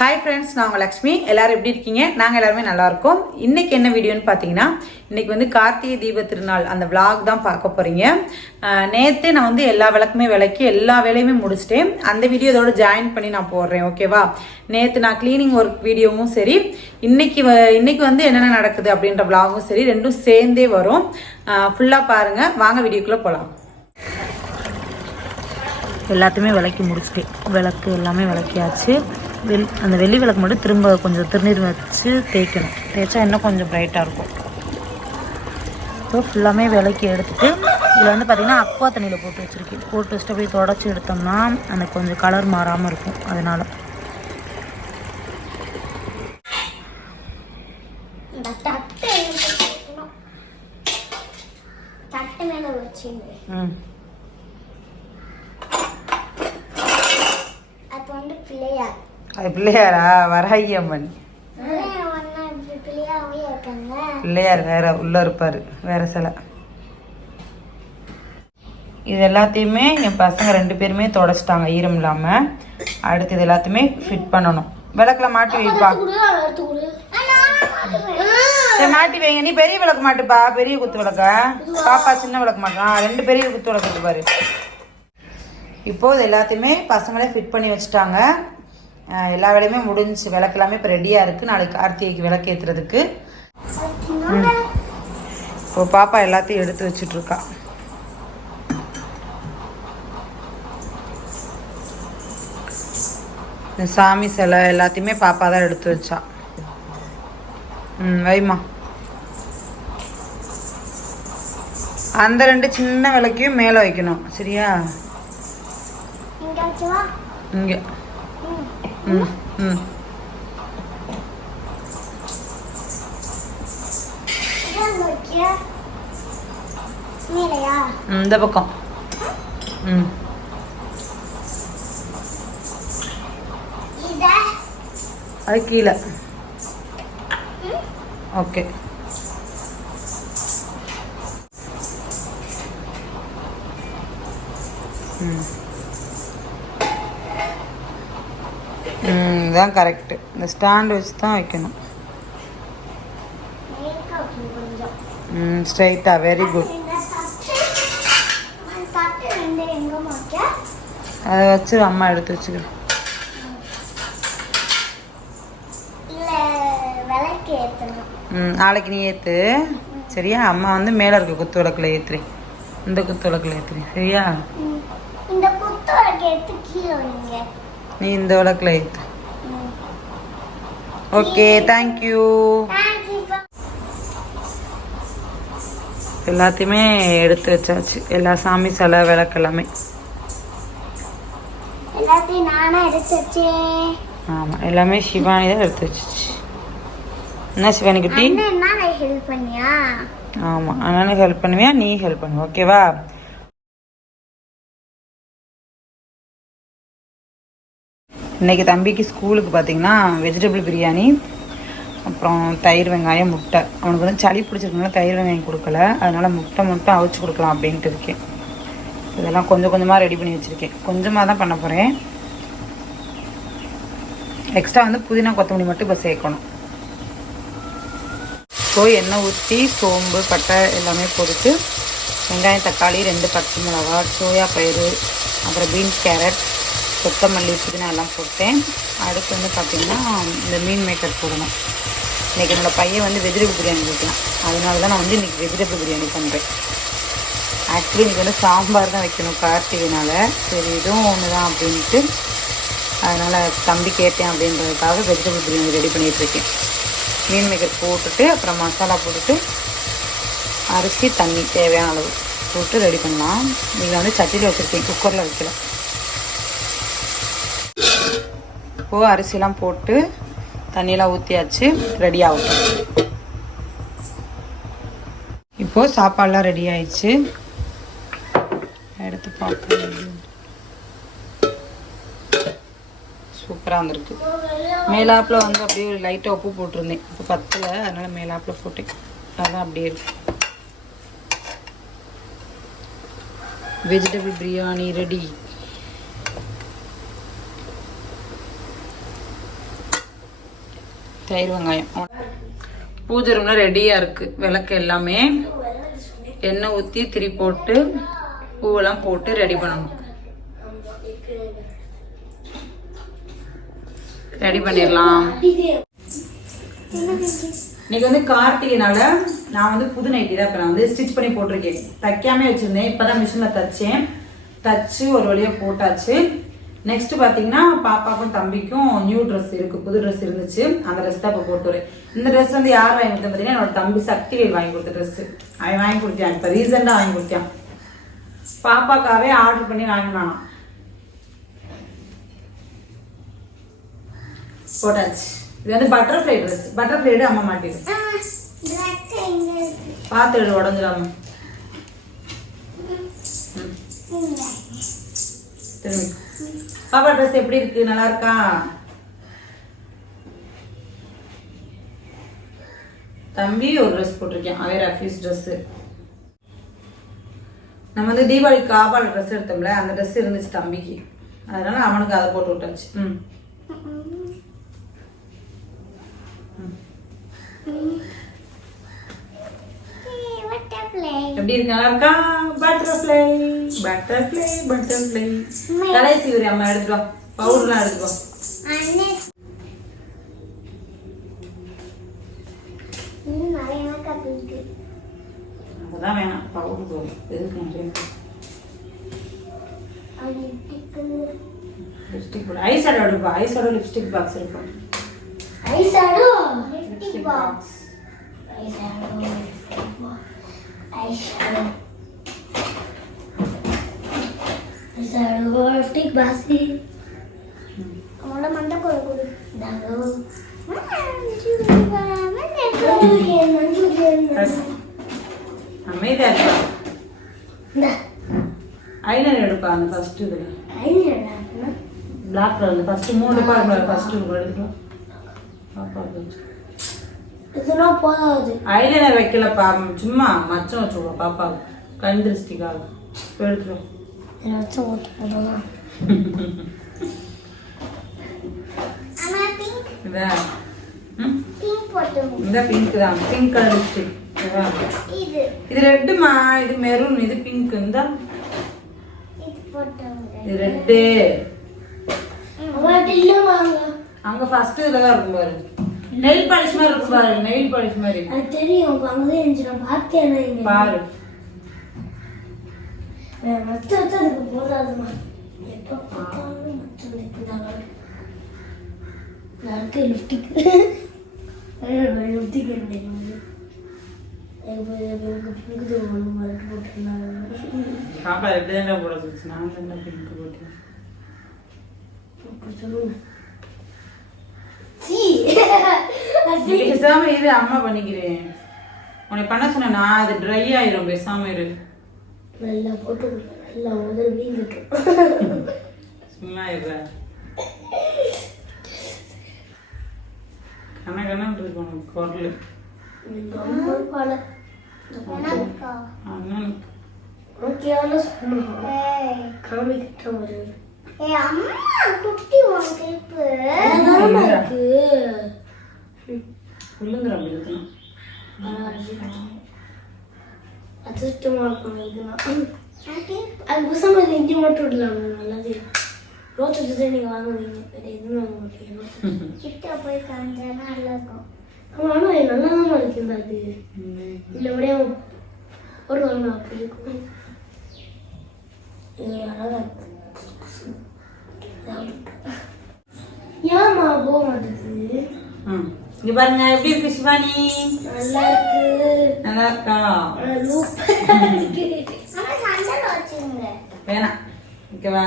Hi friends நான் உங்கள் லக்ஷ்மி. எல்லாரும் எப்படி இருக்கீங்க? நாங்கள் எல்லாருமே நல்லாயிருக்கோம் இன்றைக்கி என்ன வீடியோன்னு பார்த்தீங்கன்னா இன்றைக்கி வந்து கார்த்திகை தீப திருநாள் அந்த விளாக் தான் பார்க்க போகிறீங்க நேற்று நான் வந்து எல்லா விளக்குமே விளக்கி எல்லா வேலையுமே முடிச்சிட்டேன். அந்த வீடியோ இதோட ஜாயின் பண்ணி நான் போடுறேன் ஓகேவா நேற்று நான் க்ளீனிங் ஒர்க் வீடியோவும் சரி இன்றைக்கி வ- இன்றைக்கி வந்து என்னென்ன நடக்குது அப்படின்ற விளாகும் சரி ரெண்டும் சேர்ந்தே வரும். ஃபுல்லாக பாருங்க. வாங்க வீடியோக்குள்ளே போகலாம் எல்லாத்தையுமே விளக்கி முடிச்சிட்டேன். விளக்கு எல்லாமே விளக்கியாச்சு. வெள் அந்த வெள்ளி விளக்கு மட்டும் திரும்ப கொஞ்சம் திருநீர் வச்சு தேய்க்கணும். தேய்ச்சா இன்னும் கொஞ்சம் ப்ரைட்டாக இருக்கும். இப்போ ஃபுல்லாமே விளக்கி எடுத்துட்டு இதில் வந்து பார்த்திங்கன்னா அக்வா தண்ணியில் போட்டு வச்சுருக்கேன். போட்டு வச்சுட்டு அப்படியே தொடச்சி எடுத்தோம்னா அந்த கொஞ்சம் கலர் மாறாமல் இருக்கும். அதனால் இந்த தட்டு எனக்கு வைக்கணும். தட்டு மேல வச்சுங்க ம் அது வந்து பிள்ளையார் அது பிள்ளையாரா? வராகி அம்மன் பிள்ளையார் வேற உள்ள இருப்பாரு. வேற சிலை. இது எல்லாத்தையுமே என் பசங்க ரெண்டு பேருமே தொடச்சிட்டாங்க. ஈரம் இல்லாம. அடுத்து இது எல்லாத்தையுமே ஃபிட் பண்ணணும். விளக்குல மாட்டி வைப்பா. மாட்டி வைங்க. நீ பெரிய விளக்கு மாட்டுப்பா. பெரிய குத்து விளக்க? பாப்பா சின்ன விளக்கு மாட்டான் ரெண்டு பெரிய குத்து விளக்கு பாரு. இப்போ இது எல்லாத்தையுமே பசங்களே ஃபிட் பண்ணி வச்சுட்டாங்க. எல்லா வேலையுமே முடிஞ்சுச்சு விளக்கு எல்லாமே இப்போ ரெடியாக இருக்குது நாளைக்கு கார்த்திகைக்கு விளக்கு ஏற்றுறதுக்கு இப்போ பாப்பா எல்லாத்தையும் எடுத்து வச்சுட்டு இருக்கா இந்த சாமி சிலை எல்லாத்தையுமே பாப்பா தான் எடுத்து வச்சா. ம் வைமா அந்த ரெண்டு சின்ன விளக்கையும் மேலே வைக்கணும். சரியா? இங்க வச்சுவா இங்கே ம் ம் இதான் வைக்கிய மேலையா ம், இந்த பக்கம். ம். அது கீழே. ஓகே. ம். இதுதான் இதான் கரெக்டு இந்த ஸ்டாண்ட் வச்சு தான் வைக்கணும். ம் ஸ்ட்ரைட்டா வெரி குட் அதை வச்சு அம்மா எடுத்து வச்சுக்கிறேன் ம் நாளைக்கு நீ ஏற்று சரியா? அம்மா வந்து மேலே இருக்க குத்து விளக்கில் ஏற்றுறேன் இந்த குத்து விளக்கில் ஏற்றுறேன் சரியா? இந்த குத்து விளக்கு எடுத்து கீழே வைங்க. நீ இந்த விளக்கில் ஏற்று. ஓகே தேங்க்யூ எல்லாத்தையுமே எடுத்து வச்சாச்சு எல்லா சாமி சிலை விளக்கு எல்லாமே ஆமாம் எல்லாமே சிவானி தான் எடுத்து வச்சுச்சு என்ன சிவானி குட்டி ஆமாம் அண்ணனுக்கு ஹெல்ப் பண்ணுவியா நீ ஹெல்ப் பண்ணுவ ஓகேவா இன்னைக்கு தம்பிக்கு ஸ்கூலுக்கு பார்த்தீங்கன்னா வெஜிடபிள் பிரியாணி அப்புறம் தயிர் வெங்காயம் முட்டை. அவனுக்கு வந்து சளி பிடிச்சிருக்கனால தயிர் வெங்காயம் கொடுக்கல. அதனால முட்டை மட்டும் அவிச்சு கொடுக்கலாம் அப்படின்ட்டு இருக்கேன். இதெல்லாம் கொஞ்சம் கொஞ்சமாக ரெடி பண்ணி வச்சுருக்கேன். கொஞ்சமாக தான் பண்ண போகிறேன் எக்ஸ்ட்ரா வந்து புதினா கொத்தமல்லி மட்டும் இப்போ சேர்க்கணும். ஸோ எண்ணெய் ஊற்றி சோம்பு பட்டை எல்லாமே பொறுத்து வெங்காயம் தக்காளி ரெண்டு பச்சை மிளகா சோயா பயிறு அப்புறம் பீன்ஸ் கேரட் கொத்தமல்லி புதினா எல்லாம் போட்டேன். அடுத்து வந்து பார்த்திங்கன்னா இந்த மீன் மேக்கர் போடணும். இன்றைக்கி என்னோடய பையன் வந்து வெஜிடபிள் பிரியாணி வைக்கலாம் அதனால தான் நான் வந்து இன்றைக்கி வெஜிடபிள் பிரியாணி பண்ணுறேன் ஆக்சுவலி இன்றைக்கி வந்து சாம்பார் தான் வைக்கணும் கார்த்திகைனால். சரி இதுவும் ஒன்று தான் அப்படின்ட்டு. அதனால் தம்பி கேட்டேன் அப்படின்றதுக்காக வெஜிடபிள் பிரியாணி ரெடி பண்ணிகிட்ருக்கேன் மீன் மேக்கர் போட்டுட்டு அப்புறம் மசாலா போட்டுட்டு அரிசி தண்ணி தேவையான அளவு போட்டு ரெடி பண்ணலாம். நீங்கள் வந்து சட்டியில் வச்சுருக்கேன் குக்கரில் வைக்கல இப்போது அரிசிலாம் போட்டு தண்ணியெலாம் ஊற்றியாச்சு ரெடி ஆகும். இப்போது சாப்பாடெலாம் ரெடி ஆயிடுச்சு. எடுத்து பார்ப்போம் சூப்பராக வந்திருக்கு. மேலாப்பில் வந்து அப்படியே ஒரு லைட்டாக உப்பு போட்டிருந்தேன். இப்போ பத்தில் அதனால் மேலாப்பில் போட்டேன். அதான் அப்படியே இருக்கு. வெஜிடபிள் பிரியாணி ரெடி தயிர் வெங்காயம். பூஜை ரூம்ல ரெடியா இருக்கு. விளக்கு எல்லாமே. எண்ணெய் ஊற்றி திரி போட்டு பூவெல்லாம் போட்டு ரெடி பண்ணணும். ரெடி பண்ணிடலாம். இன்னைக்கு வந்து கார்த்திகைனால நான் வந்து புது நைட்டி தான் இப்போ நான் வந்து ஸ்டிச் பண்ணி போட்டிருக்கேன். தைக்காம வச்சிருந்தேன். இப்பதான் மிஷினில் தைச்சேன். தச்சு ஒரு வழியாக போட்டாச்சு. நெக்ஸ்ட் பார்த்தீங்கன்னா பாப்பாக்கும் தம்பிக்கும் நியூ ட்ரெஸ் இருக்கு புது ட்ரெஸ் இருந்துச்சு. அந்த ட்ரெஸ் தான் இப்போ போட்டு வரேன் இந்த ட்ரெஸ் வந்து யார் வாங்கி கொடுத்தா பார்த்தீங்கன்னா என்னோட தம்பி சக்திவேல் வாங்கி கொடுத்த ட்ரெஸ் அவன் வாங்கி கொடுத்தான். இப்போ ரீசெண்டாக வாங்கி கொடுத்தான். பாப்பாக்காவே ஆர்டர் பண்ணி வாங்கினானாம். போட்டாச்சு. இது வந்து பட்டர்ஃப்ளை ட்ரெஸ் பட்டர்ஃப்ளை அம்மா மாட்டிடு பிளாக் எங்க இருக்கு? பார்த்து எடு உடஞ்சிடாம. திரும்பி. பாப்பா ட்ரெஸ் எப்படி இருக்கு? நல்லா இருக்கா? தம்பி ஒரு ட்ரெஸ் போட்டிருக்கேன். அவன் ரஃபீஸ் ட்ரெஸ் நம்ம வந்து தீபாவளிக்கு காபால ட்ரெஸ் எடுத்தோம்ல அந்த ட்ரெஸ் இருந்துச்சு தம்பிக்கு. அதனால அவனுக்கு அதை போட்டு விட்டாச்சு. ம். butterfly. எப்படி இருக்கு நல்லா இருக்கா பட்டர்ஃப்ளை பட்டர்ஃப்ளை பட்டர்ஃப்ளை தலை சீவரி அம்மா எடுத்துட்டு வா பவுடர்லாம் இருக்கு. அதெல்லாம் வேணாம். பவுடர் போதும். எதுக்கு. லிப்ஸ்டிக் போடு. ஐ ஷேடோ எடுப்பா. ஐ ஷேடோ லிப்ஸ்டிக் பாக்ஸ் இருக்கும். Lipstick box. Eyeshadow. Eyeshadow. Lipstick box. அவள மண்டை கொடு ஐலைனர் எடுப்பா ஃபர்ஸ்ட் இதுல பிளாக் கலர்ல ஃபர்ஸ்ட் மூணு பாருங்க ஃபர்ஸ்ட் எடுத்துட்டு வா. இதெல்லாம் போதாது. ஐலைனர் வைக்கலப்பா. சும்மா மச்சம் வச்சுக்கோ பாப்பாவுக்கு கண் திருஷ்டிக்காக. வா. ஏதாச்சும் ஓட்டு போடலாம் இதா? இந்த பிங்க் தான். பிங்க் கலர் லிப்ஸ்டிக் இது? இது. ரெட்டுமா? இது மெரூன் இது பிங்க் இந்த. இது ரெட்டு. அங்க ஃபர்ஸ்ட் இதுல தான் இருக்கும் பாரு. நெயில் பாலிஷ் மாதிரி இருக்கும் பாரு நெயில் பாலிஷ் மாதிரி. அது தெரியும் அப்ப அங்கதான் இருந்துச்சு. நான் பார்த்தேன் இங்க பாரு. மச்ச வச்சு அதுக்கு போதாதுமா எப்போ பார்த்தாலும் மச்சம் இருக்குதாங்க அடுத்து லிப்டிக் லிப்டிக் இருந்தேன் பாப்பா ரெட்டு தான் போட சொல்லுச்சு? நான் என்ன பிங்க் போட்டேன். சொல்லுங்க. பேசாம இரு அம்மா பண்ணிக்கிறேன். உன்னை பண்ண சொன்னேன் நான் அது ட்ரை ஆயிரும் பேசாம இரு. நல்லா போட்டு நல்லா உதவி வீங்கிட்டோம் சும்மா இரு கண்ண கண்ணு இருக்கு உனக்கு குரல். அண்ணனுக்கு. சொன்னோம் காமிக்கிட்ட ஒரு அழகான இருக்கு உள்ளுங்கிற அப்படி இருக்கணும் அதிர்ஷ்டமா இருக்கும் இதுனா அது? புதுசாக இது இஞ்சி மட்டும் இடலாம் நல்லது. ரோஸ் வச்சு நீங்க வாங்குவீங்க. வேற எதுவும் வாங்க மாட்டீங்க கிட்ட போய் காமிச்சா நல்லா இருக்கும் ஆமா ஆனா இது நல்லா தான் இருக்கு இந்த அது விட ஒரு வாங்க அப்படி இருக்கும் இது அழகா இருக்கு ஏமா போக மாட்டேங்குது ம். இங்க பாருங்க எப்படி இருக்கு சிவானி? நல்லா இருக்கு. நல்லா இருக்கா? சண்டல வச்சுங்க வேணாம். ஓகேவா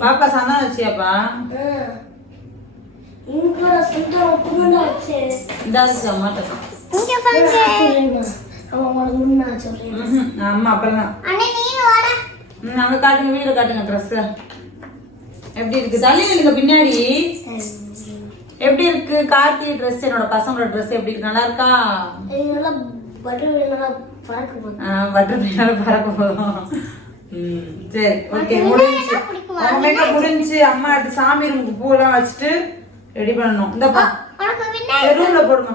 பாப்பா சந்தனம் வச்சியாப்பா? இங்க பாருங்க. சொல்றேன். அம்மா அப்புறம் அண்ணே நீ வாடா. ம், அங்க காட்டுங்க வீடு காட்டுங்க ட்ரெஸ் எப்படி இருக்கு? தள்ளி நில்லுங்க பின்னாடி. எப்படி இருக்கு? கார்த்தி ட்ரெஸ் என்னோட பசங்களோட ட்ரெஸ் எப்படி இருக்கு? நல்லா இருக்கா? இது நல்லா பட்டர் நல்லா பறக்க போதும் ம் சரி ஓகே முடிஞ்சு. மேக்கப் முடிஞ்சு அம்மா அடுத்து சாமி ரூமுக்கு பூவெல்லாம் வச்சுட்டு ரெடி பண்ணணும். இந்த ரூம்ல போடுமா.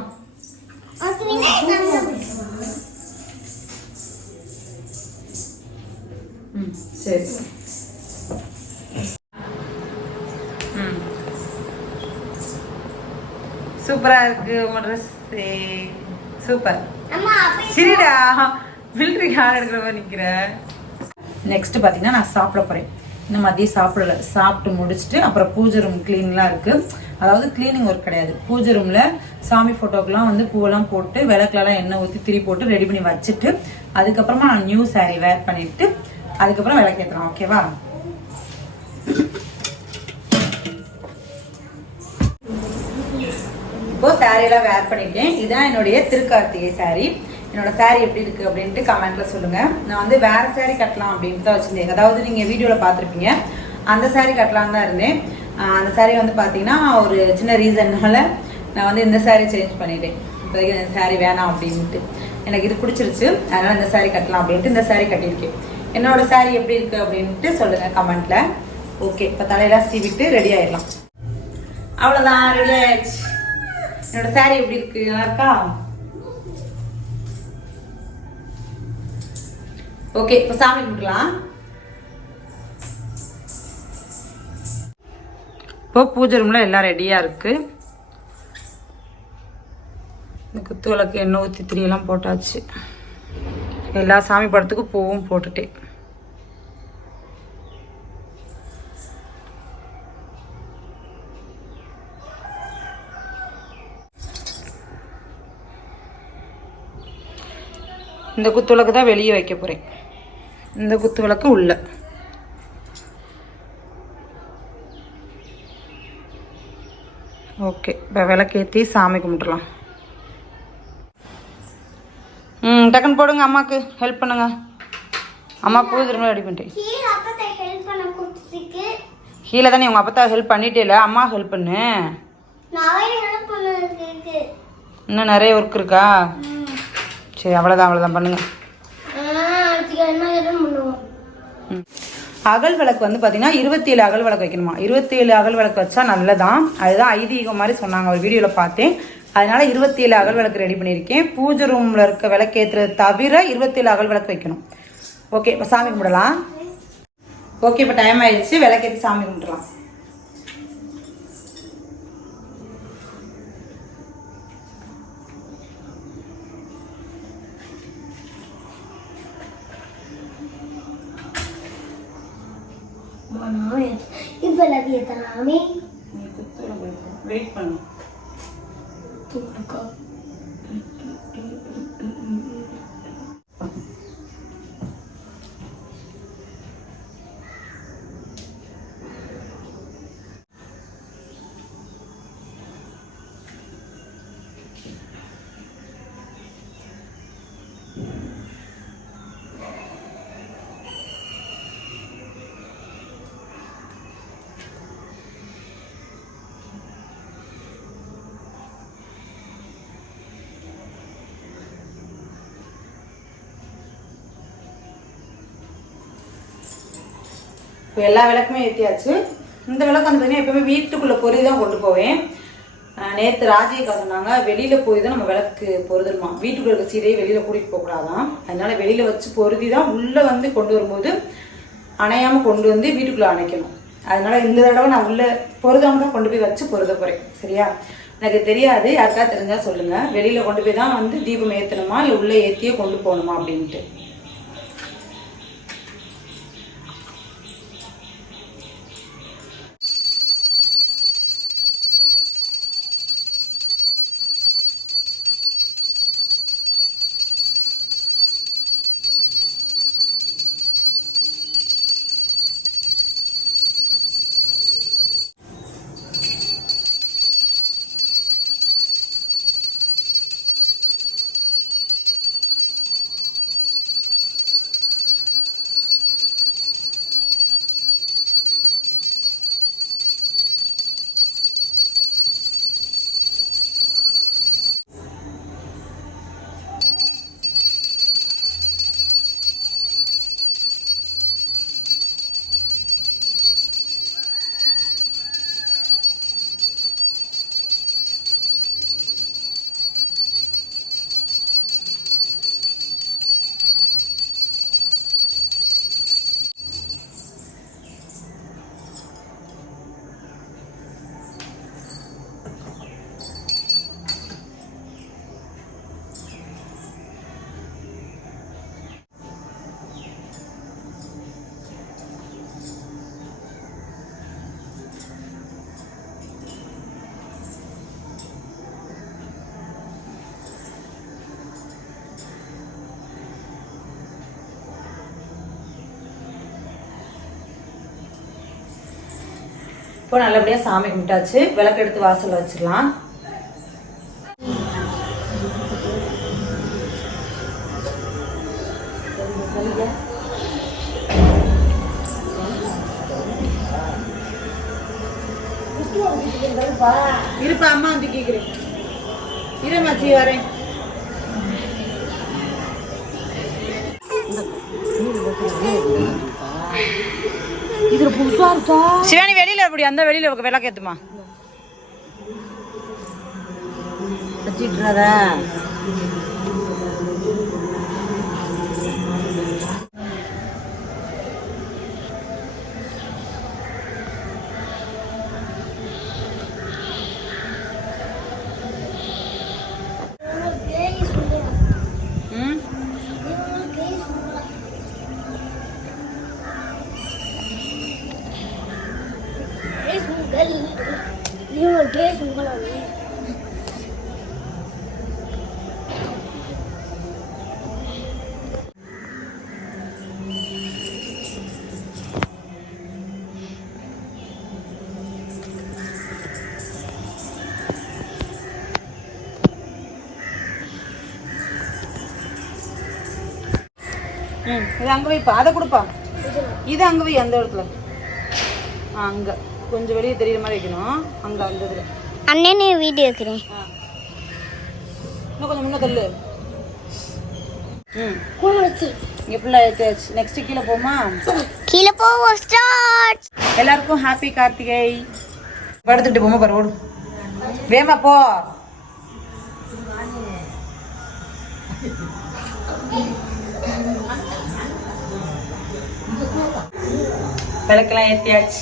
சரி. ம். சூப்பரா இருக்கு உங்க ட்ரெஸ் சூப்பர். சரிடா. மிலிட்ரி கார் எடுக்கிற மாதிரி நிக்கிறேன் நெக்ஸ்ட் பாத்தீங்கன்னா நான் சாப்பிட போறேன். இன்னும் மதியம் சாப்பிடல. சாப்பிட்டு முடிச்சுட்டு அப்புறம் பூஜை ரூம் கிளீன்லாம் இருக்கு. அதாவது கிளீனிங் ஒர்க் கிடையாது. பூஜை ரூம்ல சாமி போட்டோக்கெல்லாம் வந்து பூவெல்லாம் போட்டு விளக்குலலாம் எண்ணெய் ஊற்றி திரி போட்டு ரெடி பண்ணி வச்சுட்டு அதுக்கப்புறமா நான் நியூ saree வேர் பண்ணிட்டு அதுக்கப்புறம் விளக்கேற்றுறோம் ஓகேவா இப்போ சாரியெல்லாம் வேர் பண்ணிட்டேன். இதுதான் என்னுடைய திருக்கார்த்திகை saree. என்னோட saree எப்படி இருக்கு அப்படின்ட்டு கமெண்ட்ல சொல்லுங்க. நான் வந்து வேற saree கட்டலாம் அப்படின்ட்டு தான் வச்சிருந்தேன். அதாவது நீங்க வீடியோல பார்த்துருப்பீங்க. அந்த saree கட்டலாம் தான் இருந்தேன். அந்த saree வந்து பாத்தீங்கன்னா ஒரு சின்ன ரீசன்னால நான் வந்து இந்த saree சேஞ்ச் பண்ணிட்டேன். இப்போதைக்கு இந்த saree வேணாம் அப்படின்ட்டு. எனக்கு இது பிடிச்சிருச்சு. அதனால இந்த saree கட்டலாம் அப்படின்ட்டு இந்த saree கட்டியிருக்கேன். என்னோட saree எப்படி இருக்கு அப்படின்ட்டு சொல்லுங்க கமெண்ட்ல ஓகே இப்போ தலையெல்லாம் சீவிட்டு ரெடி ஆயிடலாம். அவ்வளோதான் ரெடி ஆயிடுச்சு என்னோட saree எப்படி இருக்கு? நல்லா இருக்கா? ஓகே இப்போ சாமி கும்பிடலாம். இப்போ பூஜை ரூம்ல எல்லாம் ரெடியா இருக்கு. இந்த குத்து விளக்கு எண்ணெய் ஊற்றி திரியெல்லாம் போட்டாச்சு. எல்லா சாமி படத்துக்கும் பூவும் போட்டுட்டேன். இந்த குத்து விளக்கு தான் வெளியே வைக்க போறேன். இந்த குத்து விளக்கு உள்ள. ஓகே இப்போ விளக்கேற்றி சாமி கும்பிட்டுலாம் ம் டக்குன்னு போடுங்க அம்மாக்கு ஹெல்ப் பண்ணுங்க. அம்மா ரூம்ல ரெடி பண்ணிட்டேன். கீழே தானே உங்கள் அப்பத்தா ஹெல்ப் பண்ணிட்டே அம்மா ஹெல்ப் பண்ணு. இன்னும் நிறைய ஒர்க் இருக்கா? சரி அவ்வளோதான் அவ்வளோதான் பண்ணுங்க. அதுக்கு என்ன ஹெல்ப் பண்ணுவோம்? ம். அகல் விளக்கு வந்து பார்த்தீங்கன்னா இருபத்தி ஏழு அகல் விளக்கு வைக்கணுமா? இருபத்தி ஏழு அகல் விளக்கு வச்சா நல்லதான் அதுதான் ஐதீகம் மாதிரி சொன்னாங்க ஒரு வீடியோவில் பார்த்தேன். அதனால இருபத்தி ஏழு அகல் விளக்கு ரெடி பண்ணியிருக்கேன். பூஜை ரூமில் இருக்க விளக்கேற்றுறது தவிர இருபத்தி ஏழு அகல் விளக்கு வைக்கணும். ஓகே இப்போ சாமி கும்பிடலாம். ஓகே இப்போ டைம் ஆயிடுச்சு. விளக்கேற்றி சாமி கும்பிடலாம். இப்ப எல்லாத்தையும் எத்தனாமே வெயிட் பண்ணு. இப்போ எல்லா விளக்குமே ஏற்றியாச்சு இந்த விளக்கு வந்து பார்த்தீங்கன்னா எப்பவுமே வீட்டுக்குள்ளே பொறி தான் கொண்டு போவேன். நேற்று ராஜிகா சொன்னாங்க வெளியில் போய் தான் நம்ம விளக்கு பொருதணுமா வீட்டுக்குள்ள இருக்க சீரையை வெளியில் கூட்டிகிட்டு போகக்கூடாதான். அதனால வெளியில் வச்சு பொருதி தான் உள்ளே வந்து கொண்டு வரும்போது அணையாமல் கொண்டு வந்து வீட்டுக்குள்ளே அணைக்கணும். அதனால இந்த தடவை நான் உள்ளே பொருதாமல் தான் கொண்டு போய் வச்சு பொருத போகிறேன் சரியா? எனக்கு தெரியாது. யாருக்கா தெரிஞ்சால் சொல்லுங்கள் வெளியில் கொண்டு போய் தான் வந்து தீபம் ஏற்றணுமா இல்லை உள்ளே ஏற்றியே கொண்டு போகணுமா அப்படின்ட்டு. இப்போ நல்லபடியாக சாமி கும்பிட்டாச்சு. விளக்கு எடுத்து வாசல்ல வச்சிடலாம். இருப்பா அம்மா வந்து கேட்குறேன் இருமாச்சி வரேன். இதுல புதுசா இருக்கா? சிவானி வெளியில எப்படி அந்த வெளியில விளக்கு ஏத்துமா ம் இது அங்கே வைப்பா அதை கொடுப்பா. இது அங்கே வை அந்த இடத்துல. அங்கே. கொஞ்சம் வெளியே தெரியுற மாதிரி வைக்கணும். அங்கே அந்த இதில். அண்ணனே வீடியோ இருக்கிறேன் ஆ. இன்னும் கொஞ்சம் முன்ன தள்ளு. ம். ஃபுல்லாக ஏற்றியாச்சு நெக்ஸ்ட் கீழே போமா? கீழே போவோம் ஸ்டார்ட் எல்லாருக்கும் ஹாப்பி கார்த்திகை. படுத்துட்டு போமா பாரு ஓடு. வேமா போ. விளக்கெல்லாம் ஏற்றியாச்சு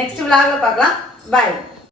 நெக்ஸ்ட் விழாவில் பார்க்கலாம். பாய்